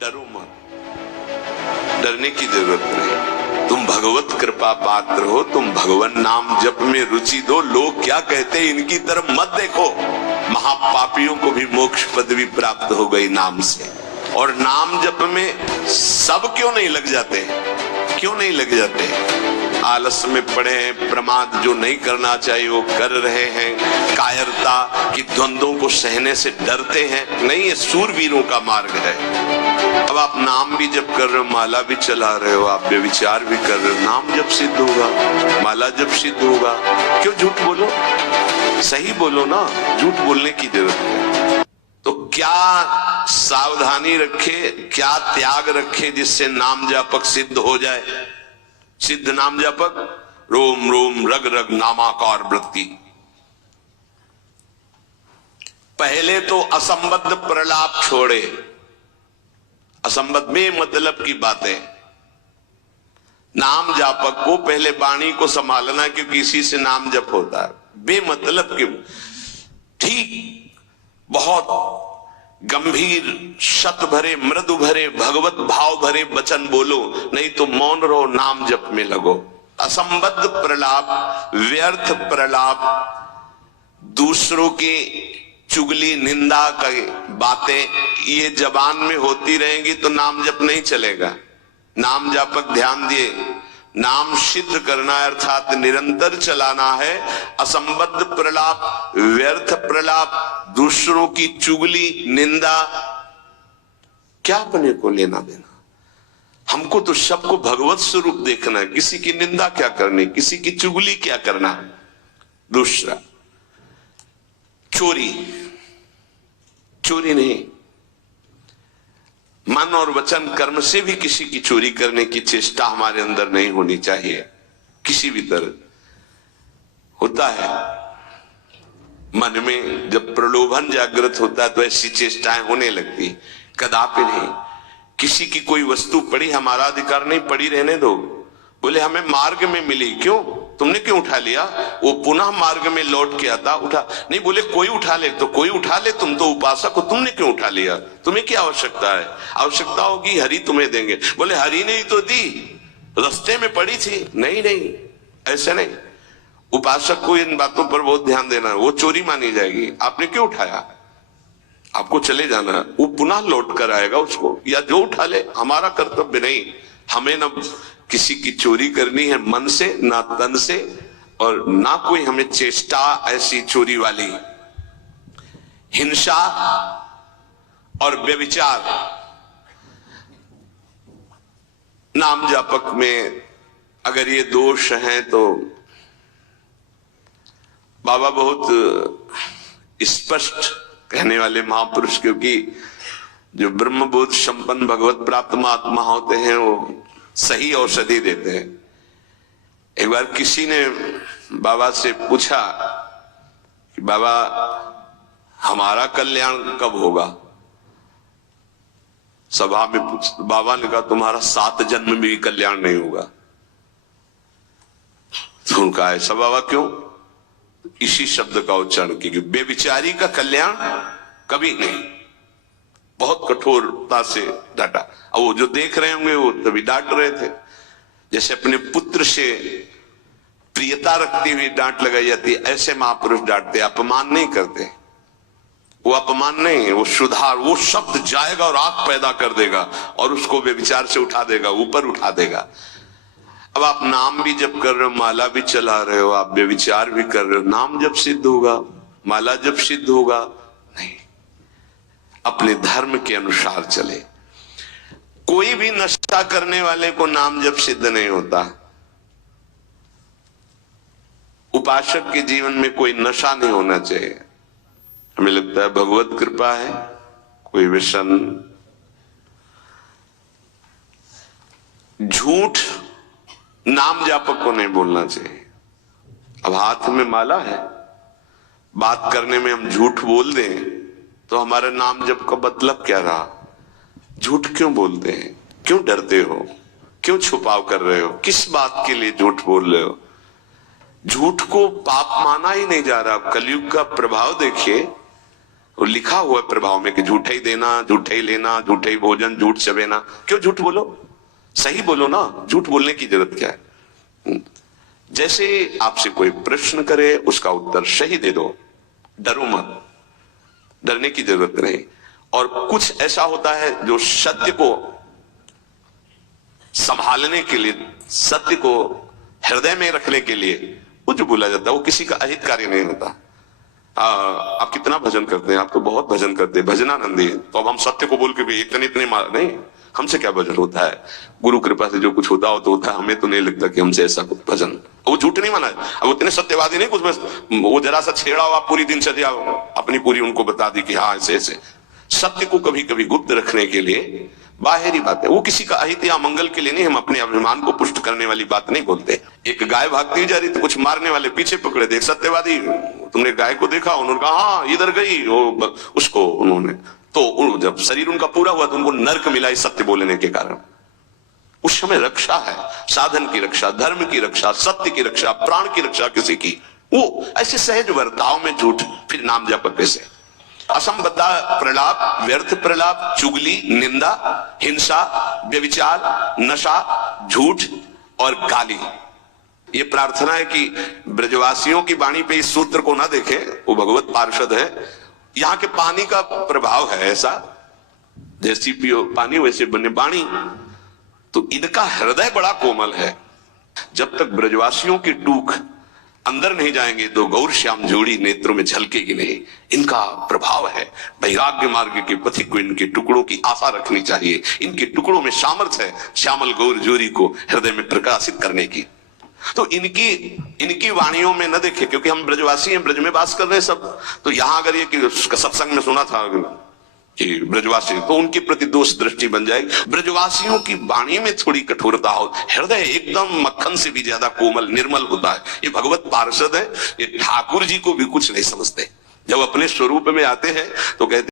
डरो मत, डरने की जरूरत नहीं। तुम भगवत कृपा पात्र हो, तुम भगवान नाम जप में रुचि दो। लोग क्या कहते हैं इनकी तरफ मत देखो। महापापियों को भी मोक्ष पदवी प्राप्त हो गई नाम से। और नाम जप में सब क्यों नहीं लग जाते? क्यों नहीं लग जाते? आलस में पड़े हैं, प्रमाद जो नहीं करना चाहिए वो कर रहे हैं, कायरता की द्वंद्वों को सहने से डरते हैं। नहीं, ये सूरवीरों का मार्ग है। अब आप नाम भी जप कर रहे हो, माला भी चला रहे हो, आप व्यभिचार भी कर रहे हो, नाम जब सिद्ध होगा, माला जब सिद्ध होगा। क्यों झूठ बोलो? सही बोलो ना, झूठ बोलने की जरूरत है। तो क्या सावधानी रखे, क्या त्याग रखे जिससे नाम जापक सिद्ध हो जाए? सिद्ध नाम जापक रोम रोम रग रग नामाकार वृत्ति। पहले तो असंबद्ध प्रलाप छोड़े। असंबद्ध में मतलब की बातें। नाम जापक को पहले वाणी को संभालना, क्योंकि इसी से नाम जप होता है। बेमतलब के ठीक बहुत गंभीर शत भरे मृदु भरे भगवत भाव भरे वचन बोलो, नहीं तो मौन रहो, नाम जप में लगो। असंबद्ध प्रलाप, व्यर्थ प्रलाप, दूसरों की चुगली निंदा की बातें ये जबान में होती रहेंगी तो नाम जप नहीं चलेगा। नाम जापक ध्यान दिए, नाम सिद्ध करना है अर्थात निरंतर चलाना है। असंबद्ध प्रलाप, व्यर्थ प्रलाप, दूसरों की चुगली निंदा, क्या अपने को लेना देना? हमको तो सबको भगवत स्वरूप देखना है। किसी की निंदा क्या करनी, किसी की चुगली क्या करना। दूसरा, चोरी, चोरी नहीं, मन और वचन कर्म से भी किसी की चोरी करने की चेष्टा हमारे अंदर नहीं होनी चाहिए। किसी भी तरह होता है मन में जब प्रलोभन जागृत होता है तो ऐसी चेष्टाएं होने लगती। कदापि नहीं। किसी की कोई वस्तु पड़ी, हमारा अधिकार नहीं, पड़ी रहने दो। बोले हमें मार्ग में मिली, क्यों? तुमने क्यों उठा लिया? वो पुनः मार्ग में लौट के आता, उठा नहीं। बोले कोई उठा ले, तो कोई उठा ले, तुम तो उपासक हो, तुमने क्यों उठा लिया? तुम्हें क्या आवश्यकता है? आवश्यकता होगी हरि तुम्हें देंगे। बोले हरि ने ही तो दी, रास्ते में पड़ी थी। नहीं नहीं, ऐसे नहीं। उपासक को इन बातों पर बहुत ध्यान देना है। वो चोरी मानी जाएगी। आपने क्यों उठाया? आपको चले जाना है, वो पुनः लौट कर आएगा उसको, या जो उठा ले। हमारा कर्तव्य नहीं, हमें न किसी की चोरी करनी है मन से, ना तन से, और ना कोई हमें चेष्टा ऐसी चोरी वाली। हिंसा और व्यभिचार नाम जापक में अगर ये दोष हैं तो बाबा बहुत स्पष्ट कहने वाले महापुरुष, क्योंकि जो ब्रह्मबोध संपन्न भगवत प्राप्त महात्मा होते हैं वो सही औषधि देते हैं। एक बार किसी ने बाबा से पूछा कि बाबा हमारा कल्याण कब होगा? सभा में पूछ, बाबा ने कहा तुम्हारा 7 जन्म में भी कल्याण नहीं होगा। तो उनका ऐसा बाबा क्यों? इसी शब्द का उच्चारण किया, बेविचारी का कल्याण कभी नहीं। बहुत कठोरता से डांटा। अब वो जो देख रहे होंगे वो तभी डांट रहे थे। जैसे अपने पुत्र से प्रियता रखती हुई डांट लगाई जाती है, ऐसे महापुरुष डांटते, अपमान नहीं करते। वो अपमान नहीं है, वो सुधार, वो शब्द जाएगा और आग पैदा कर देगा और उसको व्यभिचार से उठा देगा, ऊपर उठा देगा। अब आप नाम भी जप कर रहे हो, माला भी चला रहे हो, आप व्यभिचार भी कर रहे हो, नाम जब सिद्ध होगा, माला जब सिद्ध होगा? नहीं। अपने धर्म के अनुसार चले। कोई भी नशा करने वाले को नाम जब सिद्ध नहीं होता। उपासक के जीवन में कोई नशा नहीं होना चाहिए। हमें लगता है भगवत कृपा है, कोई व्यसन, झूठ नाम जापक को नहीं बोलना चाहिए। अब हाथ में माला है, बात करने में हम झूठ बोल दें तो हमारे नाम जप का मतलब क्या रहा? झूठ क्यों बोलते हैं? क्यों डरते हो? क्यों छुपाव कर रहे हो? किस बात के लिए झूठ बोल रहे हो? झूठ को पाप माना ही नहीं जा रहा। कलयुग का प्रभाव देखिए, वो लिखा हुआ है प्रभाव में कि झूठे ही देना, झूठे ही लेना, झूठे ही भोजन, झूठ चबेना। क्यों झूठ बोलो, सही बोलो ना, झूठ बोलने की जरूरत क्या है। जैसे आपसे कोई प्रश्न करे उसका उत्तर सही दे दो, डरो मत, डरने की जरूरत नहीं। और कुछ ऐसा होता है जो सत्य को संभालने के लिए, सत्य को हृदय में रखने के लिए वो जो बोला जाता है वो किसी का अहित कार्य नहीं होता। आप कितना भजन करते हैं, आप तो बहुत भजन करते हैं, भजनानंदी है, तो अब हम सत्य को बोल के भी इतने इतने नहीं, हमसे क्या भजन होता है। गुरु कृपा से जो कुछ होता हो तो होता है, हमें तो नहीं लगता कि हमसे ऐसा कुछ भजन। वो झूठ नहीं माना है, अब उतने सत्यवादी नहीं कुछ, बस वो जरा सा छेड़ा हुआ पूरी दिनचर्या अपनी पूरी उनको बता दी कि हाँ ऐसे ऐसे। सत्य को कभी कभी गुप्त रखने के लिए बाहरी बात है, वो किसी का अहित या मंगल के लिए नहीं, हम अपने अभिमान को पुष्ट करने वाली बात नहीं बोलते। एक गाय भागती जा रही तो कुछ मारने वाले पीछे पकड़े थे, एक सत्यवादी, तुमने गाय को देखा, उन्होंने कहा हाँ इधर गई, उसको उन्होंने, तो जब शरीर उनका पूरा हुआ तो उनको नर्क मिला इस सत्य बोलने के कारण। उस समय रक्षा है, साधन की रक्षा, धर्म की रक्षा, सत्य की रक्षा, प्राण की रक्षा किसी की, वो ऐसे सहज वर्ताव में झूठ, फिर नाम जप कैसे, असंबद्धा प्रलाप, व्यर्थ प्रलाप, चुगली, निंदा, हिंसा, व्यभिचार, नशा, झूठ और गाली। ये प्रार्थना है कि ब्रजवासियों की वाणी पे इस सूत्र को ना देखें, वो भगवत पार्षद है। यहाँ के पानी का प्रभाव है ऐसा, जैसी पियो पानी वैसे बने वाणी, तो इनका हृदय बड़ा कोमल है। जब तक ब्रजवासियों की टूक अंदर नहीं जाएंगे तो गौर श्याम जोड़ी नेत्रों में झलकेगी नहीं। इनका प्रभाव है, वैराग्य मार्ग के पथिक को इनके टुकड़ों की आशा रखनी चाहिए। इनके टुकड़ों में सामर्थ्य है श्यामल गौर जोड़ी को हृदय में प्रकाशित करने की। तो इनकी वाणियों में न देखे, क्योंकि हम ब्रजवासी हैं, ब्रज में वास कर रहे हैं सब। तो यहां अगर ये कि उसका सत्संग में सुना था कि ब्रजवासी, तो उनके प्रति दोष दृष्टि बन जाएगी। ब्रजवासियों की वाणी में थोड़ी कठोरता हो, हृदय एकदम मक्खन से भी ज्यादा कोमल निर्मल होता है। ये भगवत पार्षद है, ये ठाकुर जी को भी कुछ नहीं समझते। जब अपने स्वरूप में आते हैं तो कहते